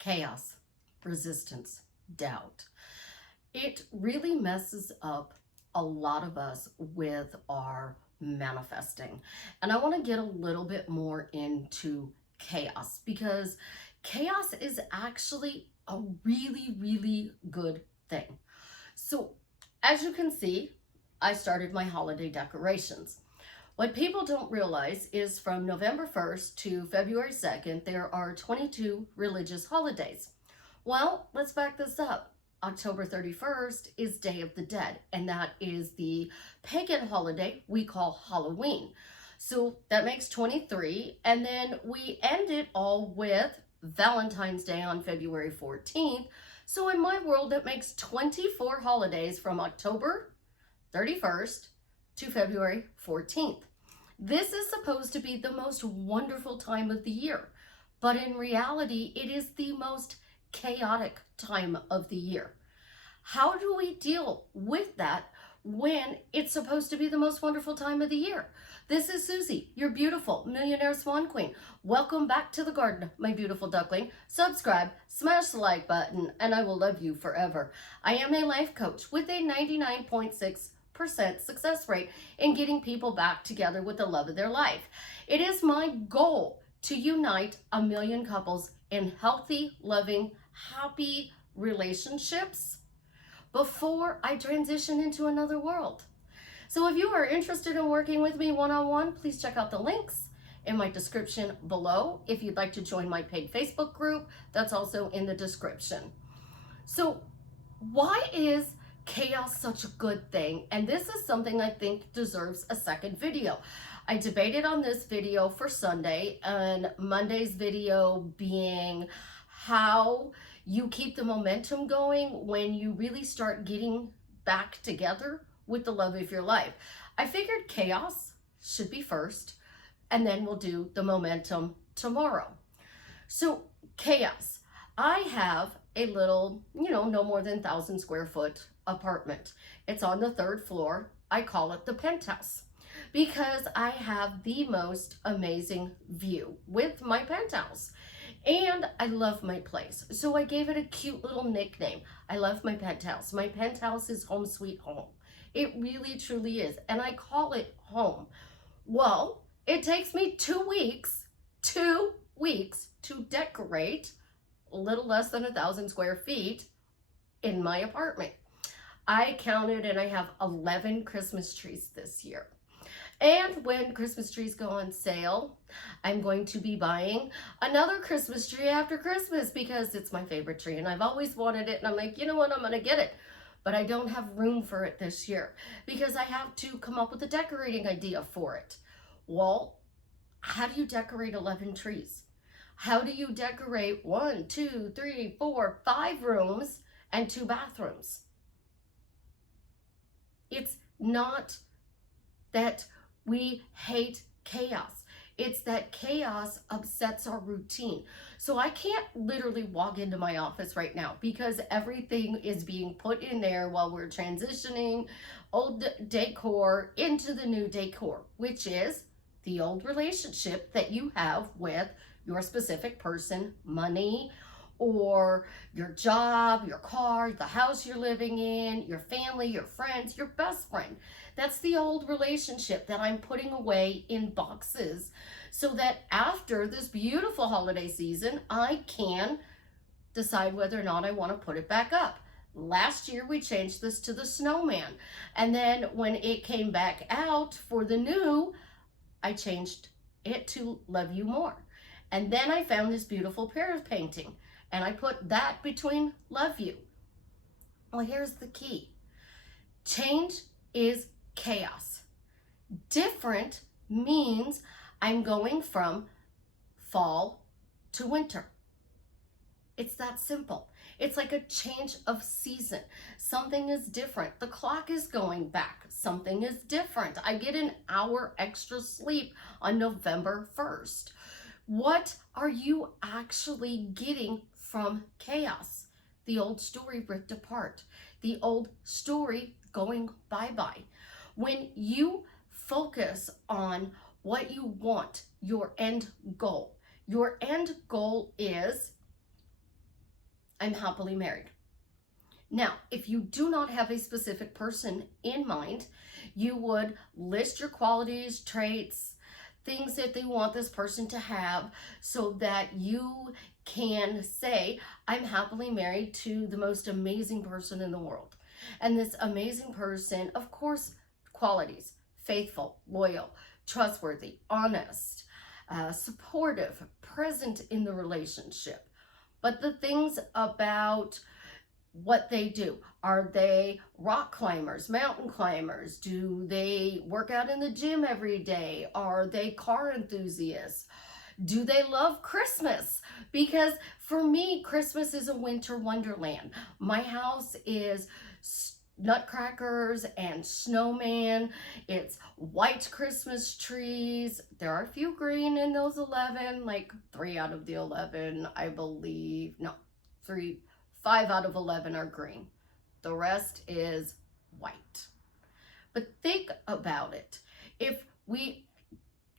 chaos, resistance, doubt. It really messes up a lot of us with our manifesting. And I want to get a little bit more into chaos because chaos is actually a really, really good thing. So, as you can see, I started my holiday decorations. What people don't realize is from November 1st to February 2nd, there are 22 religious holidays. Well, let's back this up. October 31st is Day of the Dead, and that is the pagan holiday we call Halloween. So that makes 23, and then we end it all with Valentine's Day on February 14th. So in my world, that makes 24 holidays from October 31st to February 14th. This is supposed to be the most wonderful time of the year, but in reality, it is the most chaotic time of the year. How do we deal with that when it's supposed to be the most wonderful time of the year? This is Susie, your beautiful millionaire swan queen. Welcome back to the garden, my beautiful duckling. Subscribe, smash the like button, and I will love you forever. I am a life coach with a 99.6% success rate in getting people back together with the love of their life. It is my goal to unite 1 million couples in healthy, loving, happy relationships before I transition into another world. So if you are interested in working with me one-on-one, please check out the links in my description below. If you'd like to join my paid Facebook group, that's also in the description. So why is chaos such a good thing? And this is something I think deserves a second video. I debated on this video for Sunday, and Monday's video being how you keep the momentum going when you really start getting back together with the love of your life. I figured chaos should be first, and then we'll do the momentum tomorrow. So chaos. I have a little, no more than 1,000 square foot apartment. It's on the 3rd floor. I call it the penthouse because I have the most amazing view with my penthouse. And I love my place. So I gave it a cute little nickname. I love my penthouse. My penthouse is home sweet home. It really truly is. And I call it home. Well, it takes me 2 weeks to decorate a little less than 1,000 square feet in my apartment. I counted and I have 11 Christmas trees this year. And when Christmas trees go on sale, I'm going to be buying another Christmas tree after Christmas because it's my favorite tree and I've always wanted it. And I'm like, you know what, I'm going to get it. But I don't have room for it this year because I have to come up with a decorating idea for it. Well, how do you decorate 11 trees? How do you decorate 1, 2, 3, 4, 5 rooms and 2 bathrooms? It's not that we hate chaos. It's that chaos upsets our routine. So I can't literally walk into my office right now because everything is being put in there while we're transitioning old decor into the new decor, which is the old relationship that you have with your specific person, money, or your job, your car, the house you're living in, your family, your friends, your best friend. That's the old relationship that I'm putting away in boxes so that after this beautiful holiday season, I can decide whether or not I want to put it back up. Last year, we changed this to the snowman. And then when it came back out for the new, I changed it to Love You More. And then I found this beautiful Paris painting. And I put that between Love You. Well, here's the key. Change is chaos. Different means I'm going from fall to winter. It's that simple. It's like a change of season. Something is different. The clock is going back. Something is different. I get an hour extra sleep on November 1st. What are you actually getting from chaos? The old story ripped apart. The old story going bye-bye. When you focus on what you want, your end goal is I'm happily married. Now, if you do not have a specific person in mind, you would list your qualities, traits, things that they want this person to have so that you can say, I'm happily married to the most amazing person in the world. And this amazing person, of course, qualities: faithful, loyal, trustworthy, honest, supportive, present in the relationship. But the things about what they do. Are they rock climbers, mountain climbers? Do they work out in the gym every day? Are they car enthusiasts? Do they love Christmas? Because for me, Christmas is a winter wonderland. My house is nutcrackers and snowman. It's white Christmas trees. There are a few green in those 11, like 3 out of the 11, I believe. No, 5 out of 11 are green. The rest is white. But think about it. If we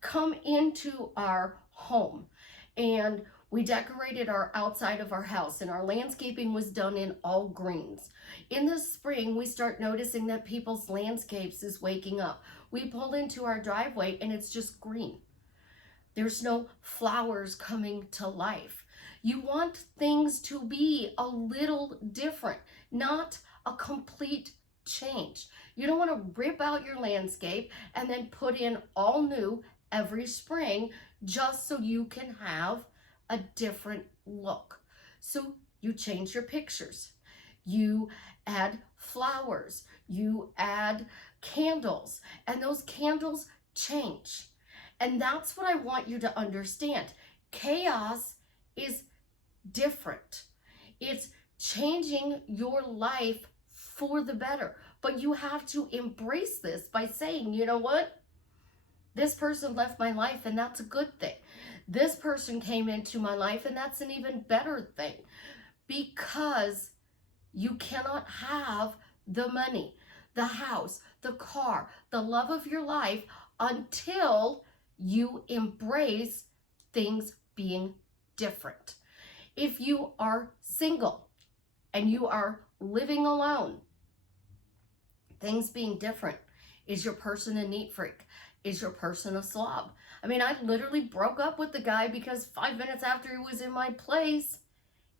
come into our home and we decorated our outside of our house and our landscaping was done in all greens. In the spring, we start noticing that people's landscapes is waking up. We pull into our driveway and it's just green. There's no flowers coming to life. You want things to be a little different, not a complete change. You don't want to rip out your landscape and then put in all new every spring just so you can have a different look. So you change your pictures. You add flowers. You add candles, and those candles change. And that's what I want you to understand. Chaos is different. It's changing your life for the better. But you have to embrace this by saying, you know what? This person left my life and that's a good thing. This person came into my life and that's an even better thing. Because you cannot have the money, the house, the car, the love of your life until you embrace things being different. If you are single and you are living alone, things being different. Is your person a neat freak? Is your person a slob? I mean, I literally broke up with the guy because 5 minutes after he was in my place,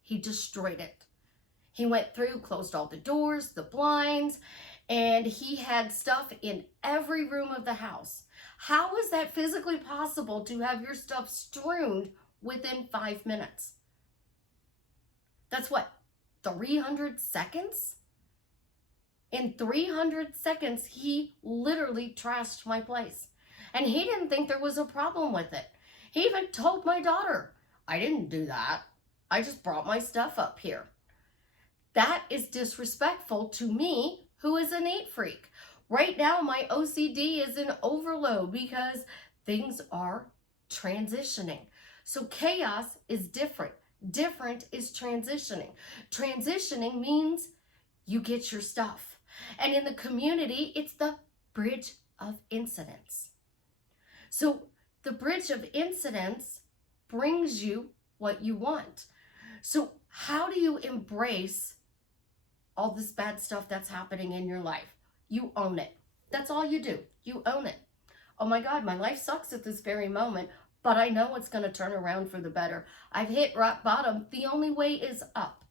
he destroyed it. He went through, closed all the doors, the blinds, and he had stuff in every room of the house. How is that physically possible to have your stuff strewn within 5 minutes? That's what, 300 seconds? In 300 seconds, he literally trashed my place. And he didn't think there was a problem with it. He even told my daughter, I didn't do that. I just brought my stuff up here. That is disrespectful to me, who is a neat freak. Right now, my OCD is in overload because things are transitioning. So chaos is different. Different is transitioning. Transitioning means you get your stuff. And in the community, it's the bridge of incidents. So the bridge of incidents brings you what you want. So how do you embrace all this bad stuff that's happening in your life? You own it. That's all you do. You own it. Oh my God, my life sucks at this very moment, but I know it's going to turn around for the better. I've hit rock bottom. The only way is up.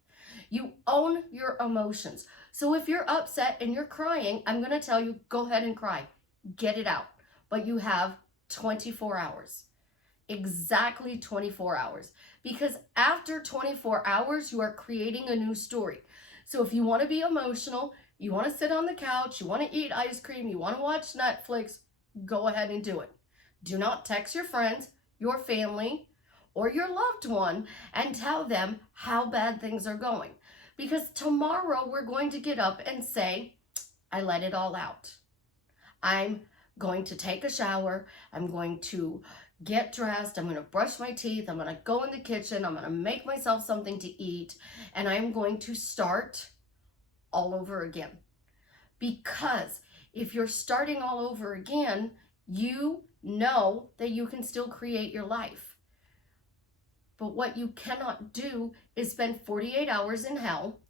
You own your emotions. So if you're upset and you're crying, I'm going to tell you, go ahead and cry. Get it out. But you have 24 hours. Exactly 24 hours. Because after 24 hours, you are creating a new story. So if you want to be emotional, you want to sit on the couch, you want to eat ice cream, you want to watch Netflix, go ahead and do it. Do not text your friends, your family, or your loved one and tell them how bad things are going. Because tomorrow we're going to get up and say, I let it all out. I'm going to take a shower. I'm going to get dressed. I'm going to brush my teeth. I'm going to go in the kitchen. I'm going to make myself something to eat. And I'm going to start all over again. Because if you're starting all over again, you know that you can still create your life. But what you cannot do is spend 48 hours in hell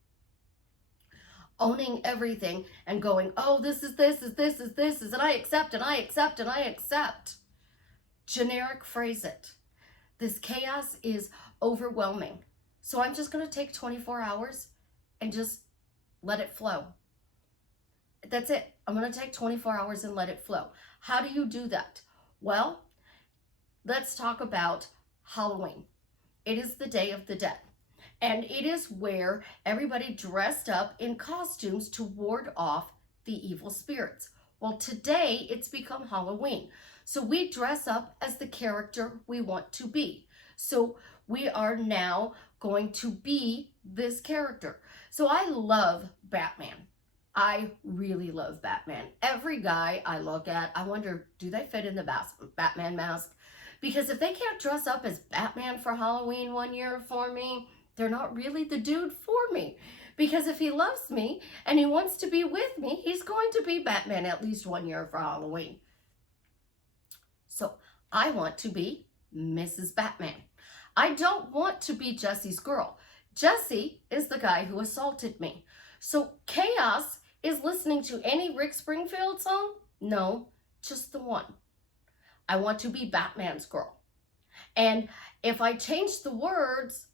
owning everything and going, oh, this is this, is this, is this, is, and I accept, and I accept, and I accept. Generic phrase it. This chaos is overwhelming. So I'm just going to take 24 hours and just let it flow. That's it. I'm going to take 24 hours and let it flow. How do you do that? Well, let's talk about Halloween. It is the Day of the Dead. And it is where everybody dressed up in costumes to ward off the evil spirits. Well, today it's become Halloween. So we dress up as the character we want to be. So we are now going to be this character. So I love Batman. I really love Batman. Every guy I look at, I wonder, do they fit in the Batman mask? Because if they can't dress up as Batman for Halloween one year for me, they're not really the dude for me. Because if he loves me and he wants to be with me, he's going to be Batman at least one year for Halloween. So I want to be Mrs. Batman. I don't want to be Jesse's girl. Jesse is the guy who assaulted me. So chaos is listening to any Rick Springfield song? No, just the one. I want to be Batman's girl. And if I change the words,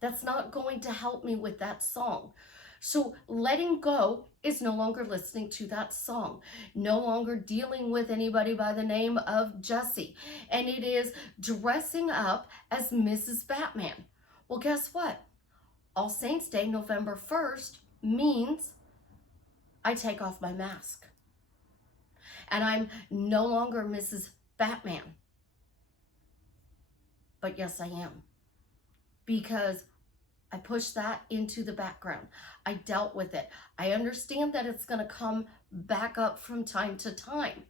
that's not going to help me with that song. So letting go is no longer listening to that song, no longer dealing with anybody by the name of Jesse. And it is dressing up as Mrs. Batman. Well, guess what? All Saints Day, November 1st, means I take off my mask. And I'm no longer Mrs. Batman. But yes, I am. Because I pushed that into the background. I dealt with it. I understand that it's going to come back up from time to time.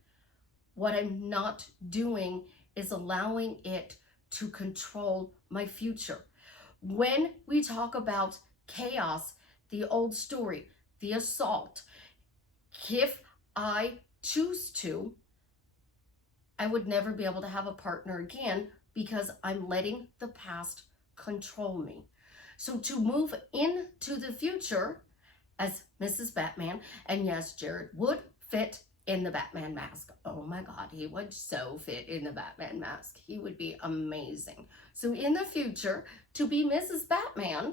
What I'm not doing is allowing it to control my future. When we talk about chaos, the old story, the assault, if I choose to, I would never be able to have a partner again because I'm letting the past control me. So to move into the future as Mrs. Batman, and yes, Jared would fit in the Batman mask. Oh my God, he would so fit in the Batman mask. He would be amazing. So in the future, to be Mrs. Batman,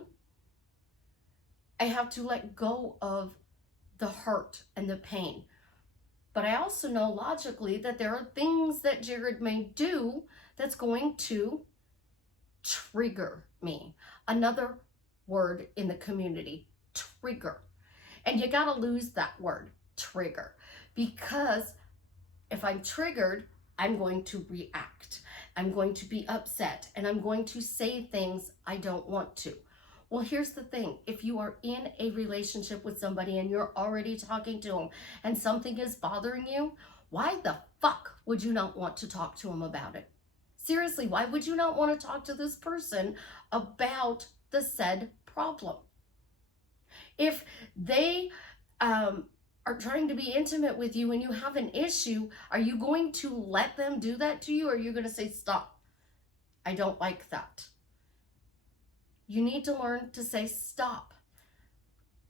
I have to let go of the hurt and the pain. But I also know logically that there are things that Jared may do that's going to trigger me. Another word in the community, trigger. And you gotta lose that word, trigger. Because if I'm triggered, I'm going to react. I'm going to be upset and I'm going to say things I don't want to. Well, here's the thing. If you are in a relationship with somebody and you're already talking to them and something is bothering you, why the fuck would you not want to talk to them about it? Seriously, why would you not want to talk to this person about the said problem? If they are trying to be intimate with you and you have an issue, are you going to let them do that to you, or are you going to say, stop? I don't like that. You need to learn to say, stop.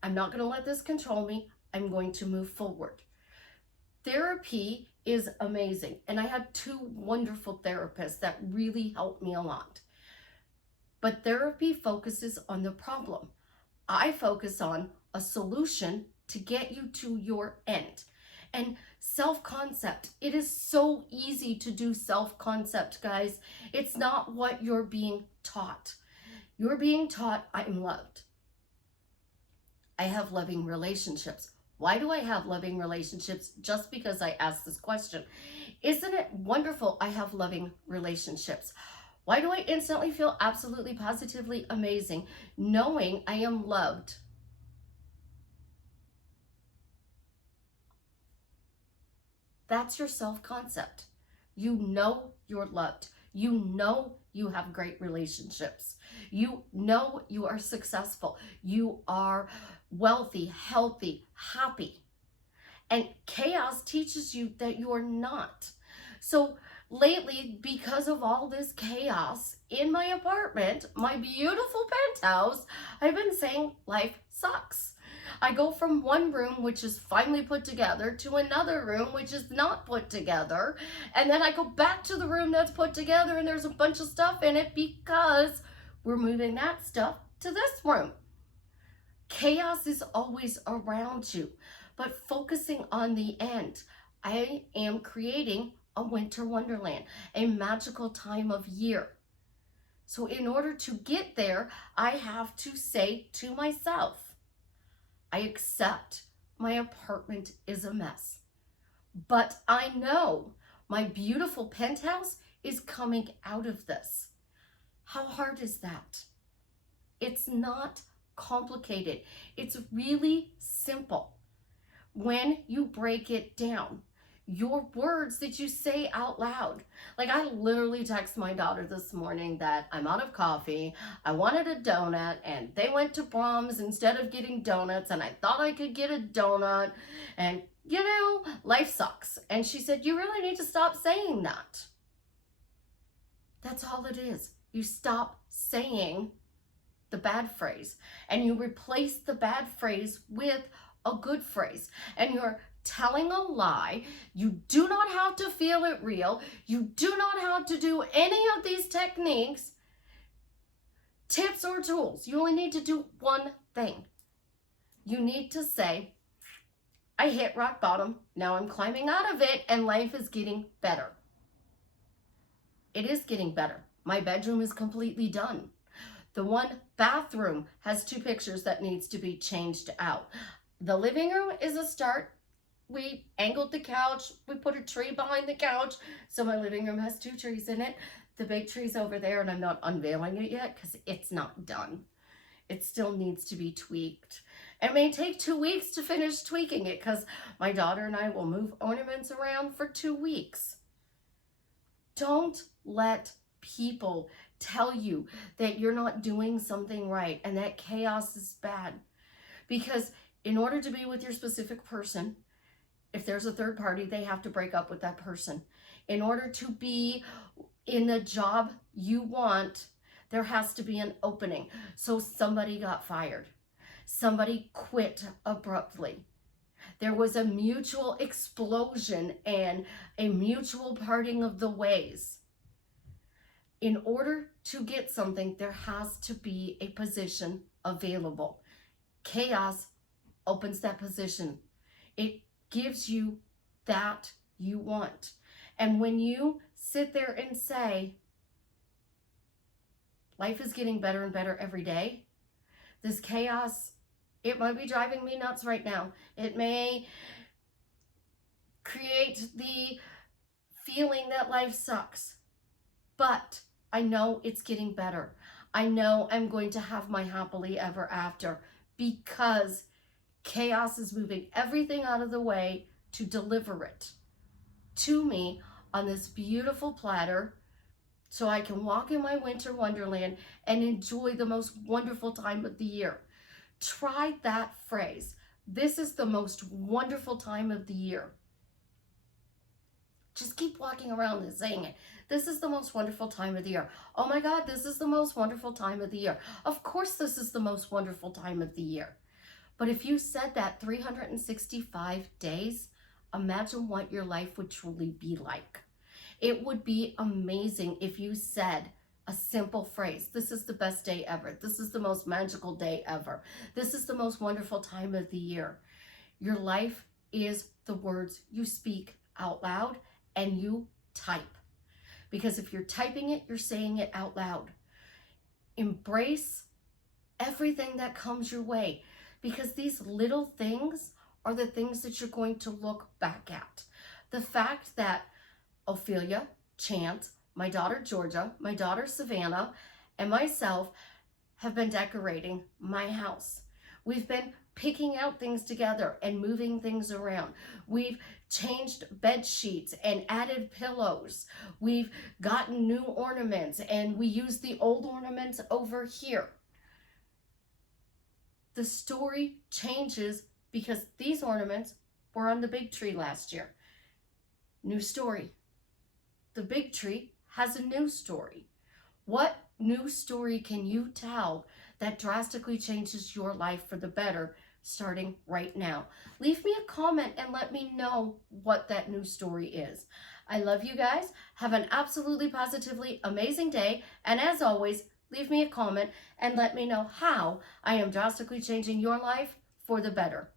I'm not going to let this control me. I'm going to move forward. Therapy is amazing. And I had two wonderful therapists that really helped me a lot. But therapy focuses on the problem. I focus on a solution to get you to your end. And self-concept, it is so easy to do self-concept, guys. It's not what you're being taught. You're being taught I'm loved. I have loving relationships. Why do I have loving relationships? Just because I asked this question. Isn't it wonderful I have loving relationships? Why do I instantly feel absolutely positively amazing knowing I am loved? That's your self-concept. You know you're loved. You know you have great relationships. You know you are successful. You are wealthy, healthy, happy. And chaos teaches you that you are not. So lately, because of all this chaos in my apartment, my beautiful penthouse, I've been saying life sucks. I go from one room, which is finally put together, to another room, which is not put together. And then I go back to the room that's put together, and there's a bunch of stuff in it because we're moving that stuff to this room. Chaos is always around you, but focusing on the end. I am creating a winter wonderland, a magical time of year. So in order to get there, I have to say to myself, I accept my apartment is a mess, but I know my beautiful penthouse is coming out of this. How hard is that? It's not complicated. It's really simple when you break it down. Your words that you say out loud. Like, I literally text my daughter this morning that I'm out of coffee, I wanted a donut, and they went to Brahms instead of getting donuts, and I thought I could get a donut, and you know, life sucks. And she said, you really need to stop saying that. That's all it is. You stop saying the bad phrase, and you replace the bad phrase with a good phrase. And you're telling a lie. You do not have to feel it real. You do not have to do any of these techniques, tips, or tools. You only need to do one thing. You need to say, I hit rock bottom. Now I'm climbing out of it, and life is getting better. It is getting better. My bedroom is completely done. The one bathroom has 2 pictures that needs to be changed out. The living room is a start. We angled the couch. We put a tree behind the couch. So my living room has 2 trees in it. The big tree's over there, and I'm not unveiling it yet because it's not done. It still needs to be tweaked. It may take 2 weeks to finish tweaking it because my daughter and I will move ornaments around for 2 weeks. Don't let people tell you that you're not doing something right and that chaos is bad. Because in order to be with your specific person, if there's a third party, they have to break up with that person. In order to be in the job you want, there has to be an opening. So somebody got fired. Somebody quit abruptly. There was a mutual explosion and a mutual parting of the ways. In order to get something, there has to be a position available. Chaos opens that position. It gives you that you want. And when you sit there and say, life is getting better and better every day, this chaos, it might be driving me nuts right now. It may create the feeling that life sucks, but I know it's getting better. I know I'm going to have my happily ever after because chaos is moving everything out of the way to deliver it to me on this beautiful platter so I can walk in my winter wonderland and enjoy the most wonderful time of the year. Try that phrase. This is the most wonderful time of the year. Just keep walking around and saying it. This is the most wonderful time of the year. Oh my God, this is the most wonderful time of the year. Of course, this is the most wonderful time of the year. But if you said that 365 days, imagine what your life would truly be like. It would be amazing if you said a simple phrase. This is the best day ever. This is the most magical day ever. This is the most wonderful time of the year. Your life is the words you speak out loud and you type. Because if you're typing it, you're saying it out loud. Embrace everything that comes your way. Because these little things are the things that you're going to look back at. The fact that Ophelia, Chance, my daughter Georgia, my daughter Savannah, and myself have been decorating my house. We've been picking out things together and moving things around. We've changed bed sheets and added pillows. We've gotten new ornaments and we use the old ornaments over here. The story changes because these ornaments were on the big tree last year. New story. the big tree has a new story. What new story can you tell that drastically changes your life for the better starting right now? Leave me a comment and let me know what that new story is. I love you guys. Have an absolutely positively amazing day. And as always, leave me a comment and let me know how I am drastically changing your life for the better.